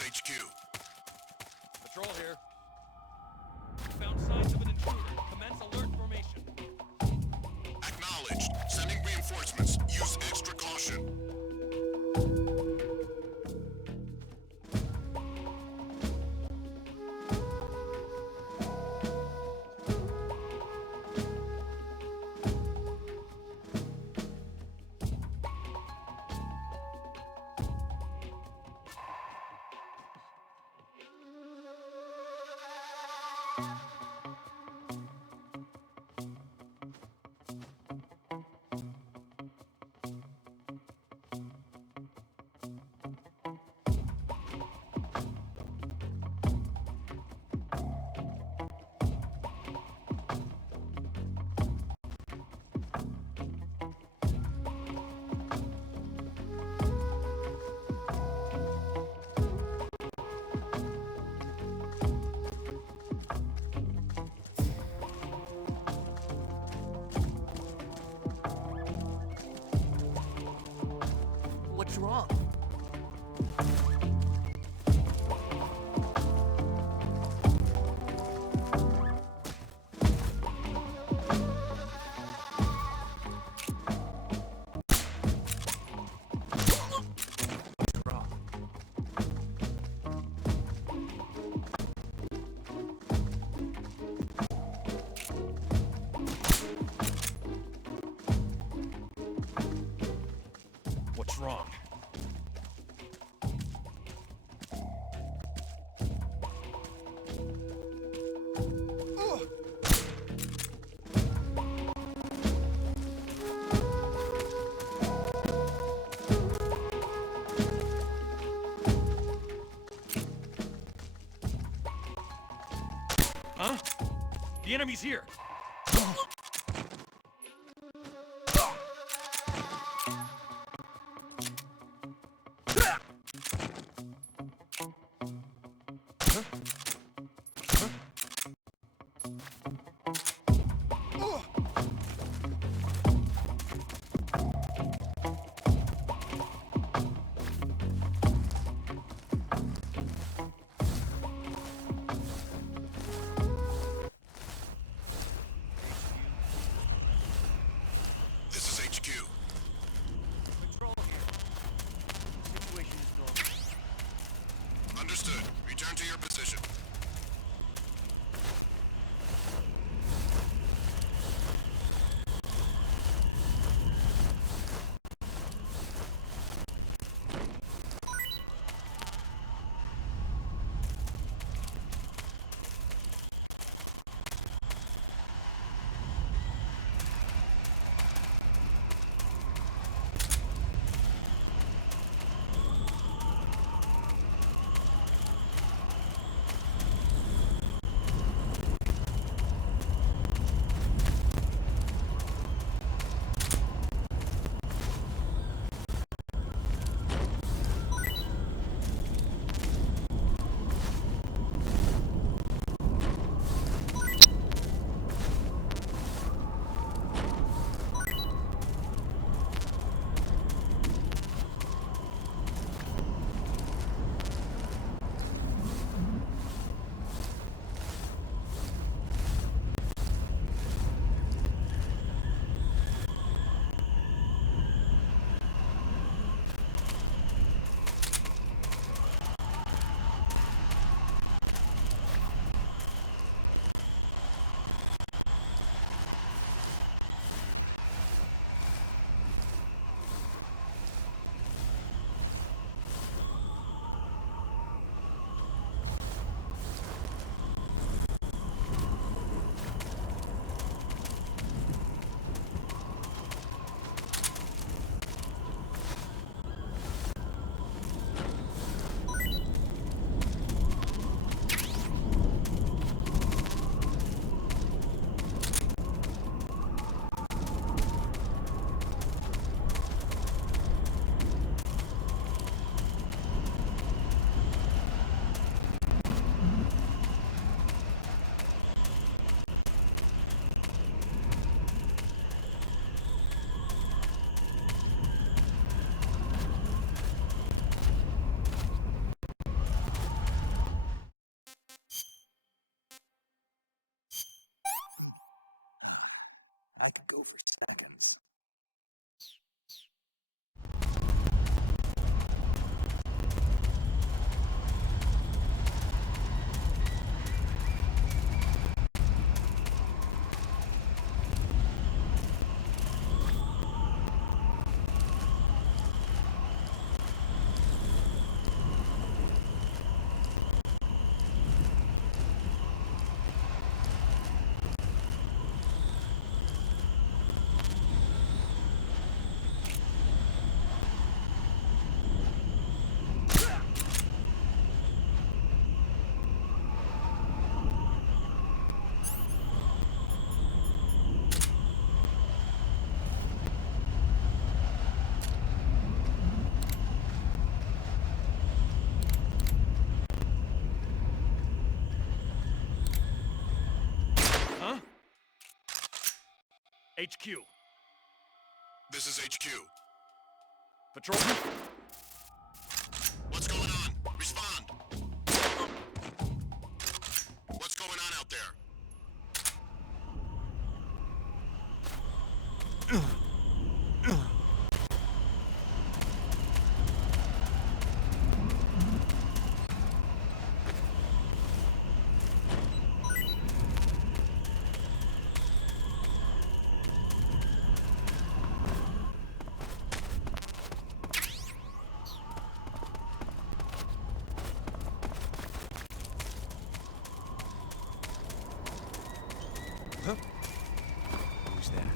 HQ. Patrol here. Found signs of an intruder. Commence alert formation. caution. What's wrong? What's wrong? Huh? The enemy's here! This is HQ. Control here. Situation is normal. Understood. Return to your position. I could go for seconds. HQ. This is HQ. Patrol. What's going on? Respond. What's going on out there? Who's there?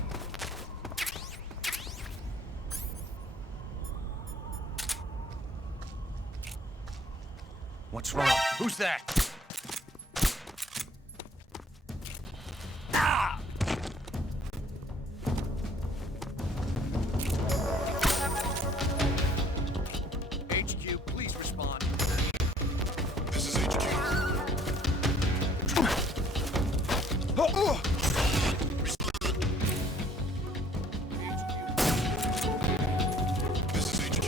What's wrong? Who's that? Ah! HQ, please respond. This is HQ. This is HQ.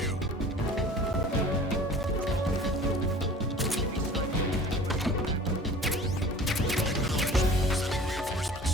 Acknowledged. Sending reinforcements.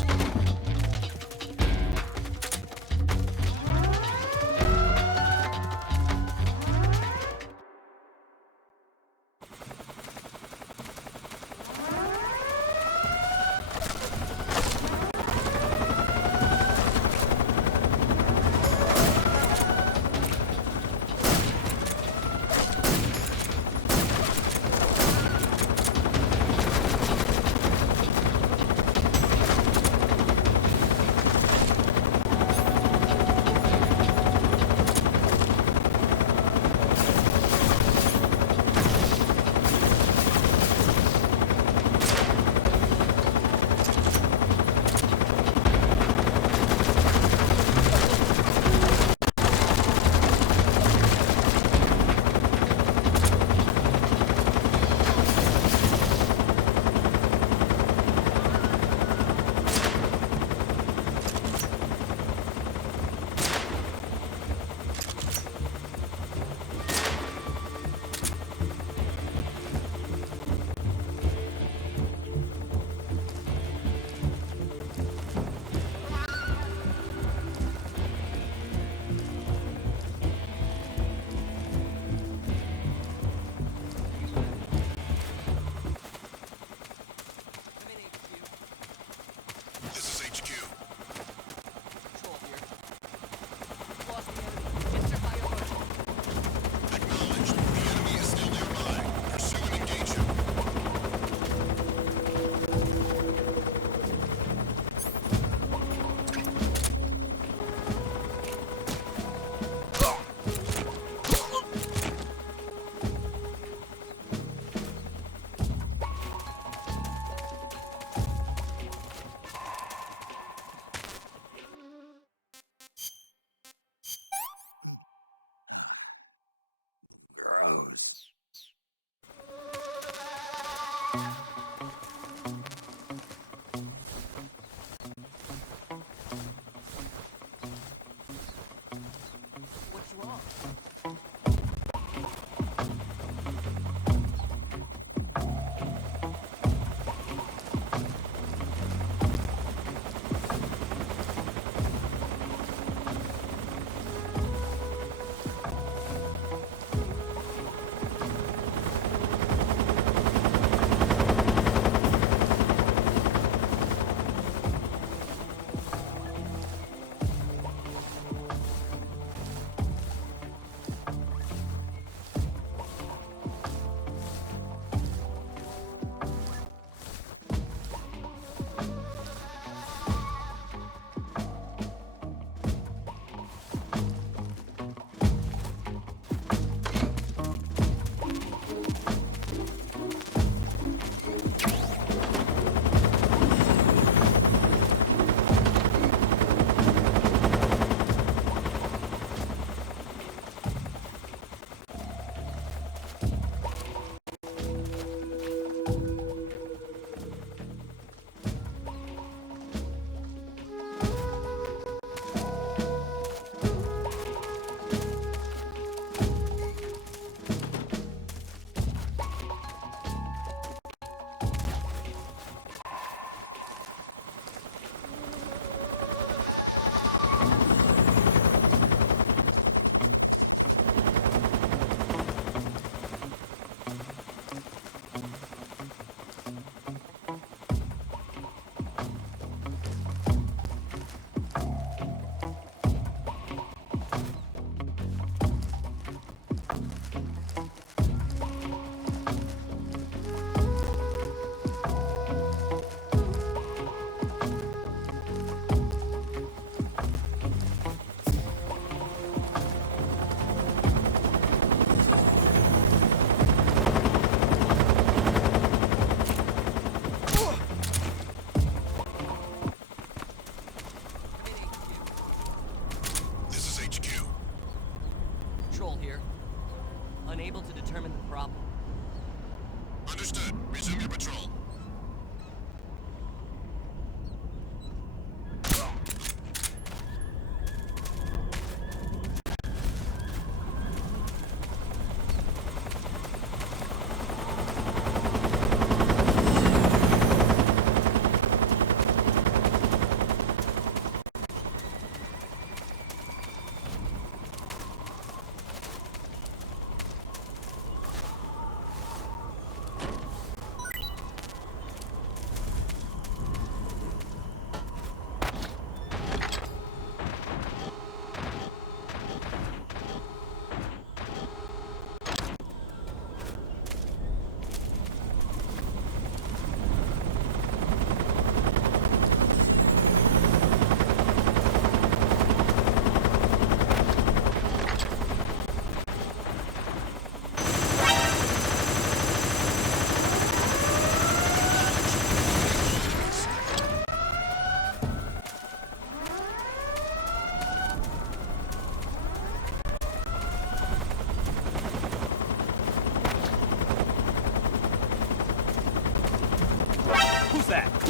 that?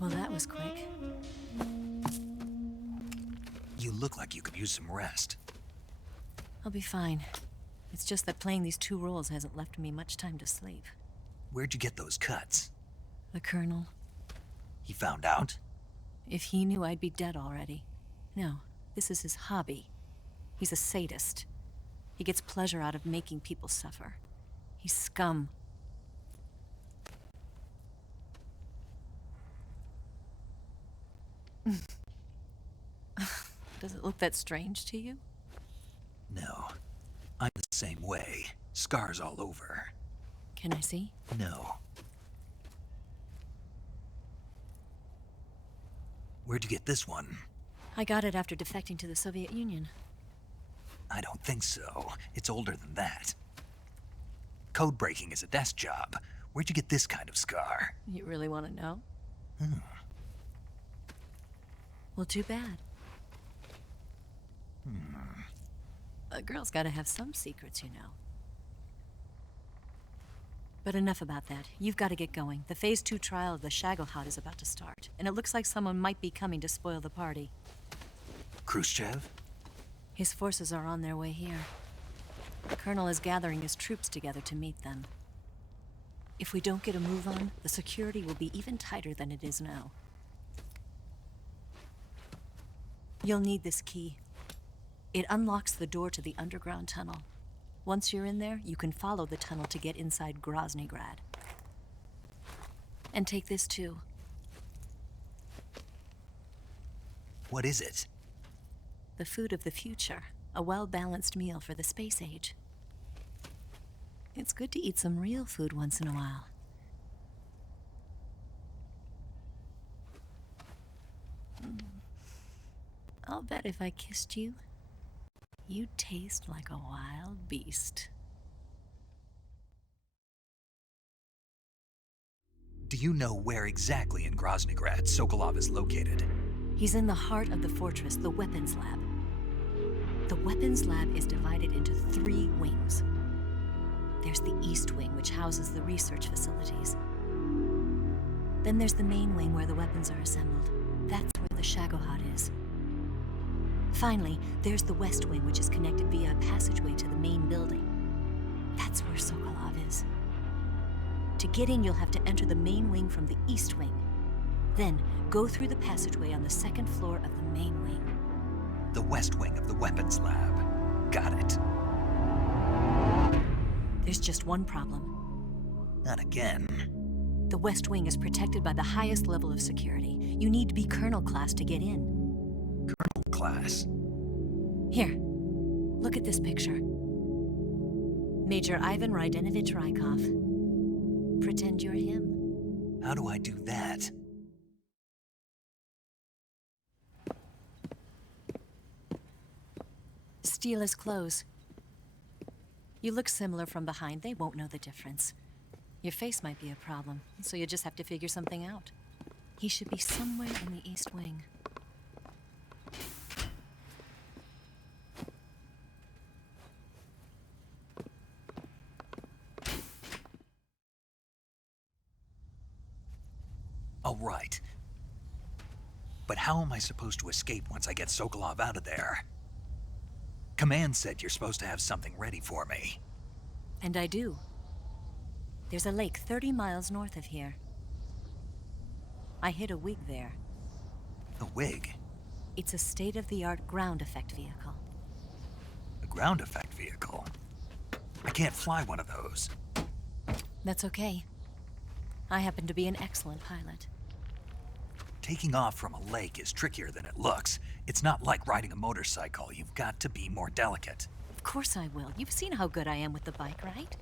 Well, that was quick. You look like you could use some rest. I'll be fine. It's just that playing these two roles hasn't left me much time to sleep. Where'd you get those cuts? The Colonel. He found out? If he knew, I'd be dead already. No, this is his hobby. He's a sadist. He gets pleasure out of making people suffer. He's scum. Does it look that strange to you? No. I'm the same way. Scars all over. Can I see? No. Where'd you get this one? I got it after defecting to the Soviet Union. I don't think so. It's older than that. Code breaking is a desk job. Where'd you get this kind of scar? You really want to know? Well, too bad. A girl's gotta have some secrets, you know. But enough about that. You've got to get going. The Phase 2 trial of the Shagohod is about to start, and it looks like someone might be coming to spoil the party. Khrushchev? His forces are on their way here. The Colonel is gathering his troops together to meet them. If we don't get a move on, the security will be even tighter than it is now. You'll need this key. It unlocks the door to the underground tunnel. Once you're in there, you can follow the tunnel to get inside Groznygrad. And take this too. What is it? The food of the future. A well-balanced meal for the space age. It's good to eat some real food once in a while. I'll bet if I kissed you, you'd taste like a wild beast. Do you know where exactly in Groznygrad Sokolov is located? He's in the heart of the fortress, the weapons lab. The weapons lab is divided into 3 wings. There's the East Wing, which houses the research facilities. Then there's the main wing where the weapons are assembled. That's where the Shagohod is. Finally, there's the West Wing, which is connected via a passageway to the main building. That's where Sokolov is. To get in, you'll have to enter the main wing from the East Wing. Then, go through the passageway on the 2nd floor of the main wing. The West Wing of the weapons lab. Got it. There's just one problem. Not again. The West Wing is protected by the highest level of security. You need to be Colonel class to get in. Colonel class. Here, look at this picture. Major Ivan Rydenovich Rykov. Pretend you're him. How do I do that? Steal his clothes. You look similar from behind, they won't know the difference. Your face might be a problem, so you just have to figure something out. He should be somewhere in the East Wing. Oh, right. But how am I supposed to escape once I get Sokolov out of there? Command said you're supposed to have something ready for me. And I do. There's a lake 30 miles north of here. I hid a wig there. A wig? It's a state-of-the-art ground effect vehicle. A ground effect vehicle? I can't fly one of those. That's okay. I happen to be an excellent pilot. Taking off from a lake is trickier than it looks. It's not like riding a motorcycle. You've got to be more delicate. Of course I will. You've seen how good I am with the bike, right?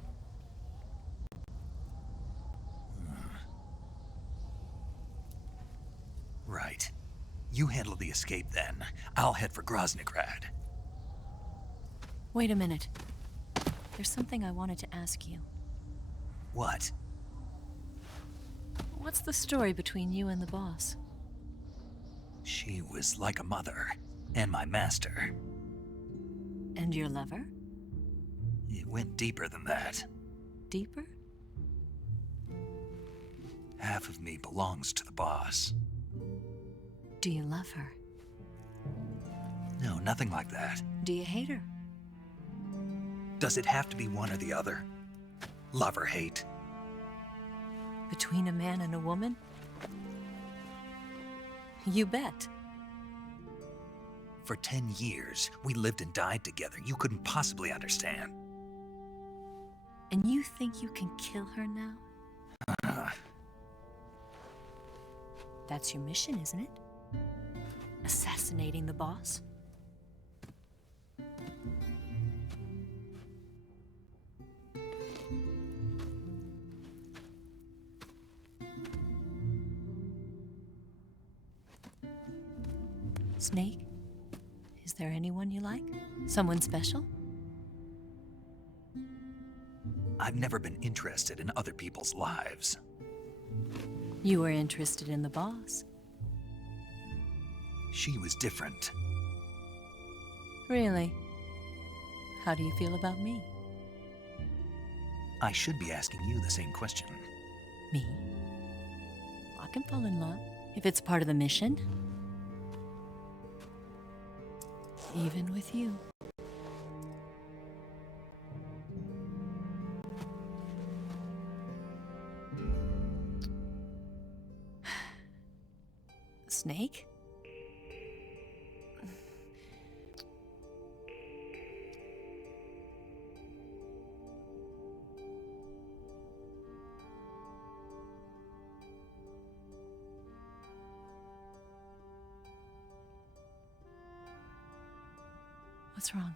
Right. You handle the escape then. I'll head for Groznygrad. Wait a minute. There's something I wanted to ask you. What? What's the story between you and the boss? She was like a mother, and my master. And your lover? It went deeper than that. Deeper? Half of me belongs to the boss. Do you love her? No, nothing like that. Do you hate her? Does it have to be one or the other? Love or hate? Between a man and a woman? You bet. For 10 years, we lived and died together. You couldn't possibly understand. And you think you can kill her now? That's your mission, isn't it? Assassinating the boss? Snake? Is there anyone you like? Someone special? I've never been interested in other people's lives. You were interested in the boss. She was different. Really? How do you feel about me? I should be asking you the same question. Me? I can fall in love if it's part of the mission. Even with you. Snake? What's wrong?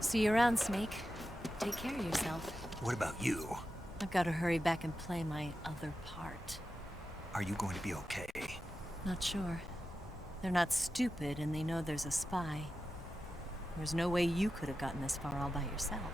See you around, Snake. Take care of yourself. What about you? I've got to hurry back and play my other part. Are you going to be okay? Not sure. They're not stupid, and they know there's a spy. There's no way you could have gotten this far all by yourself.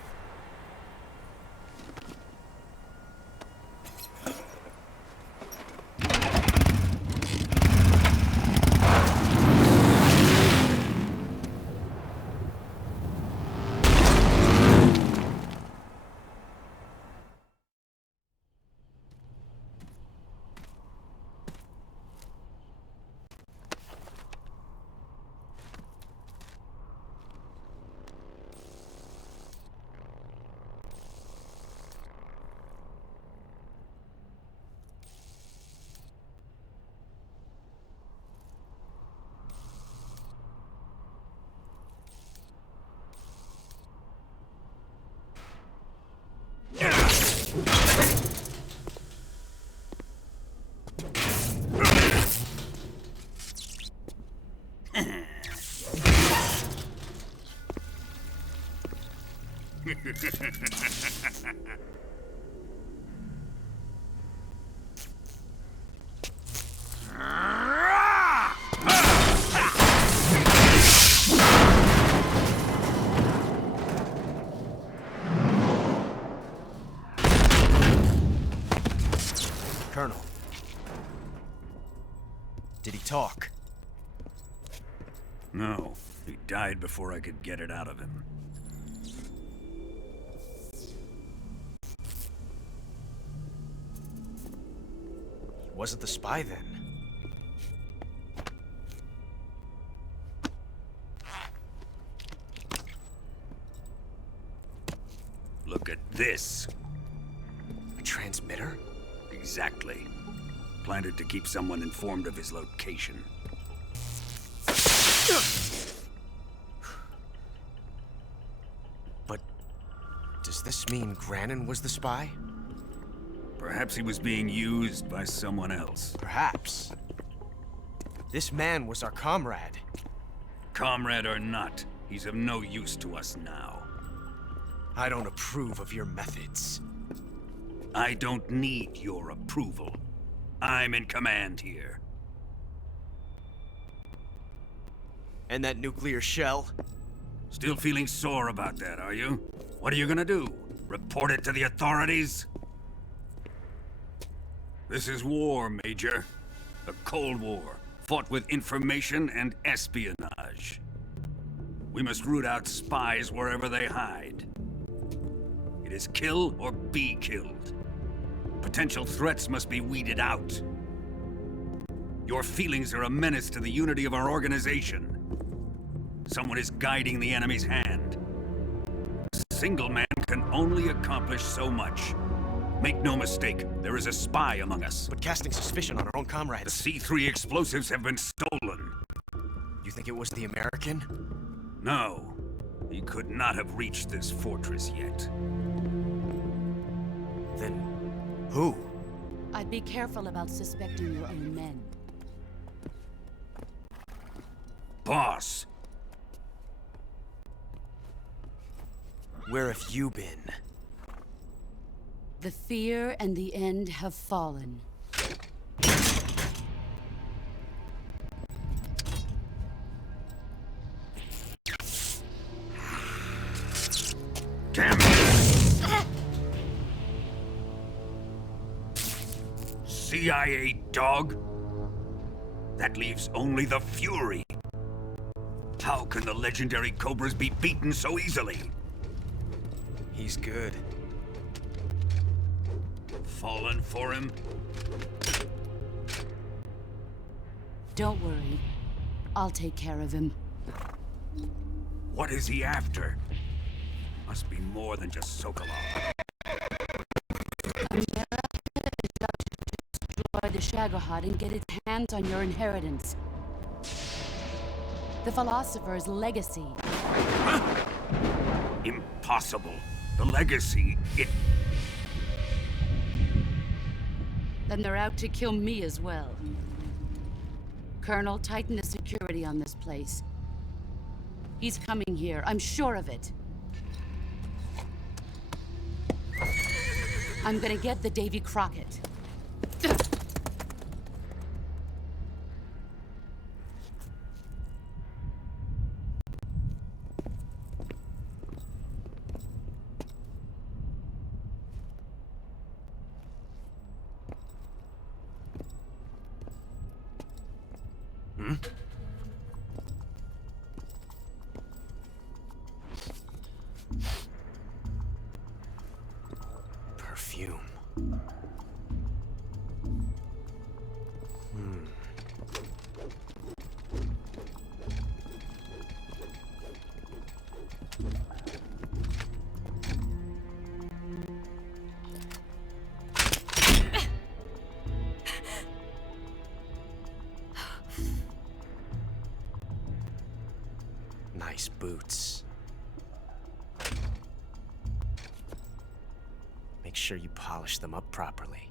Colonel. Did he talk? No, he died before I could get it out of him. He wasn't the spy then. Look at this. A transmitter? Exactly. Planted to keep someone informed of his location. But does this mean Grannon was the spy? Perhaps he was being used by someone else. Perhaps. This man was our comrade. Comrade or not, he's of no use to us now. I don't approve of your methods. I don't need your approval. I'm in command here. And that nuclear shell? Still feeling sore about that, are you? What are you gonna do? Report it to the authorities? This is war, Major. A Cold War, fought with information and espionage. We must root out spies wherever they hide. It is kill or be killed. Potential threats must be weeded out. Your feelings are a menace to the unity of our organization. Someone is guiding the enemy's hand. A single man can only accomplish so much. Make no mistake, there is a spy among us. But casting suspicion on our own The comrades. C3 explosives have been stolen. You think it was the American? No, he could not have reached this fortress yet. Then who? I'd be careful about suspecting your own men. Boss, Where have you been? The fear and the end have fallen. damn it! CIA dog? That leaves only the Fury. How can the legendary Cobras be beaten so easily? He's good. Fallen for him? Don't worry. I'll take care of him. What is he after? Must be more than just Sokolov. Destroy the Shagohod and get its hands on your inheritance. The philosopher's legacy. Impossible. The legacy, Then they're out to kill me as well. Colonel, tighten the security on this place. He's coming here, I'm sure of it. I'm gonna get the Davy Crockett. Perfume. Nice boots. Make sure you polish them up properly.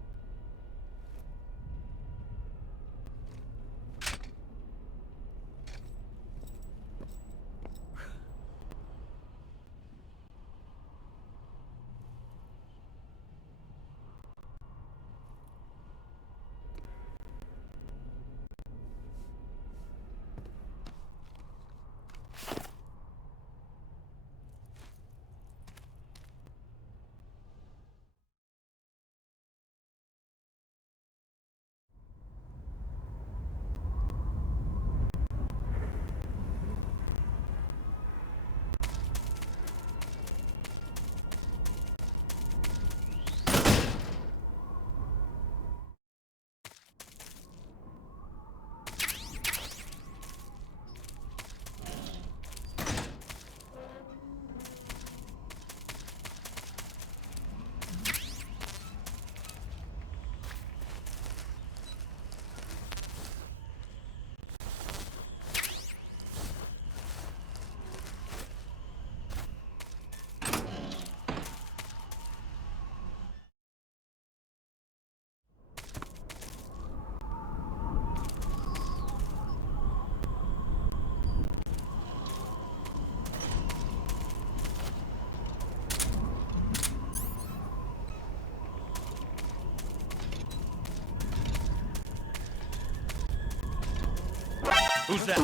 Who's that?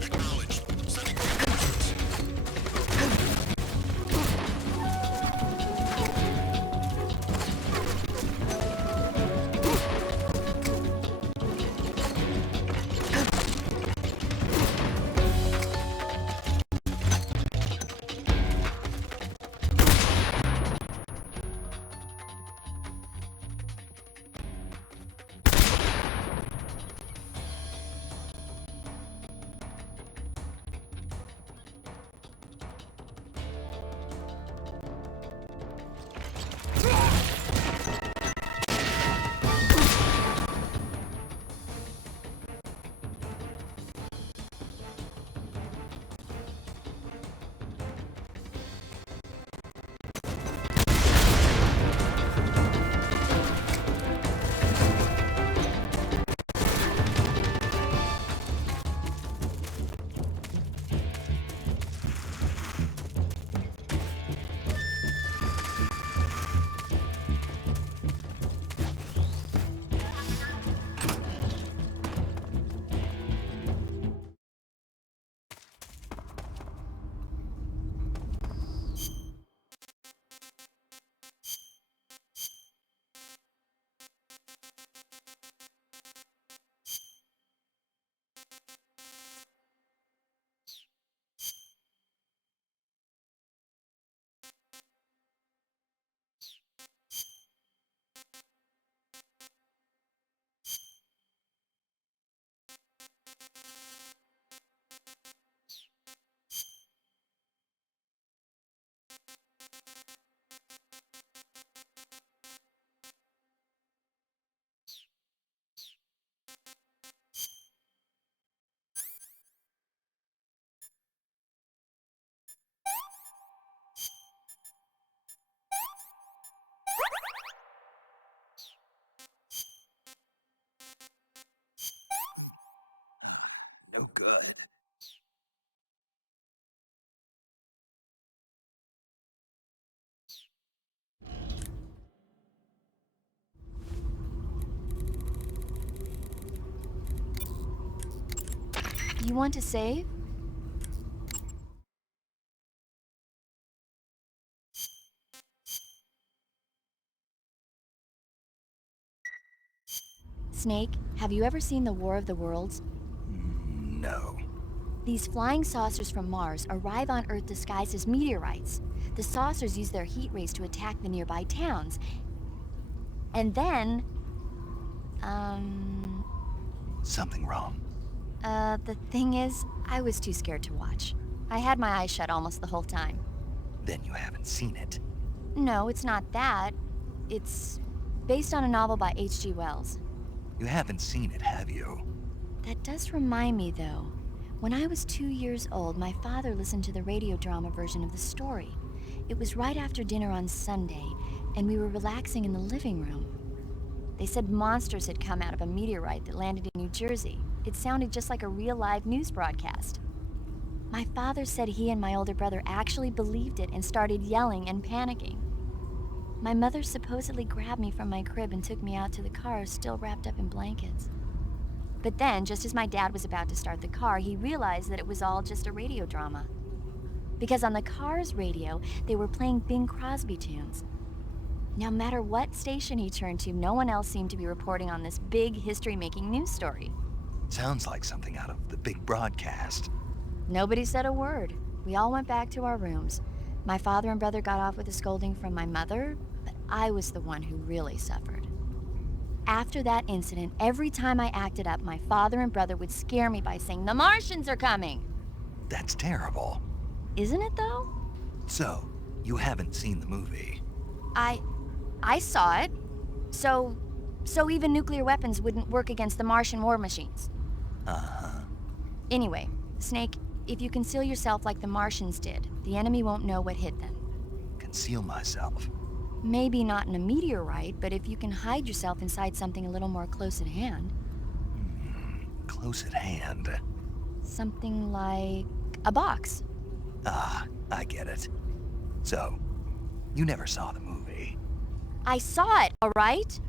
Acknowledged. Sending reinforcements. No good. You want to save? Snake, have you ever seen the War of the Worlds? No. These flying saucers from Mars arrive on Earth disguised as meteorites. The saucers use their heat rays to attack the nearby towns. And then... Something wrong. The thing is, I was too scared to watch. I had my eyes shut almost the whole time. Then you haven't seen it. No, it's not that. It's based on a novel by H.G. Wells. You haven't seen it, have you? That does remind me, though. When I was 2 years old, my father listened to the radio drama version of the story. It was right after dinner on Sunday, and we were relaxing in the living room. They said monsters had come out of a meteorite that landed in New Jersey. It sounded just like a real live news broadcast. My father said he and my older brother actually believed it and started yelling and panicking. My mother supposedly grabbed me from my crib and took me out to the car, still wrapped up in blankets. But then, just as my dad was about to start the car, he realized that it was all just a radio drama. Because on the car's radio, they were playing Bing Crosby tunes. No matter what station he turned to, no one else seemed to be reporting on this big history-making news story. Sounds like something out of the big broadcast. Nobody said a word. We all went back to our rooms. My father and brother got off with a scolding from my mother, but I was the one who really suffered. After that incident, every time I acted up, my father and brother would scare me by saying, "The Martians are coming!" That's terrible. Isn't it, though? So, you haven't seen the movie? I saw it. So even nuclear weapons wouldn't work against the Martian war machines. Uh-huh. Anyway, Snake, if you conceal yourself like the Martians did, the enemy won't know what hit them. Conceal myself. Maybe not in a meteorite, but if you can hide yourself inside something a little more close at hand. close at hand. Something like a box. Ah, I get it. So, you never saw the movie. I saw it, all right?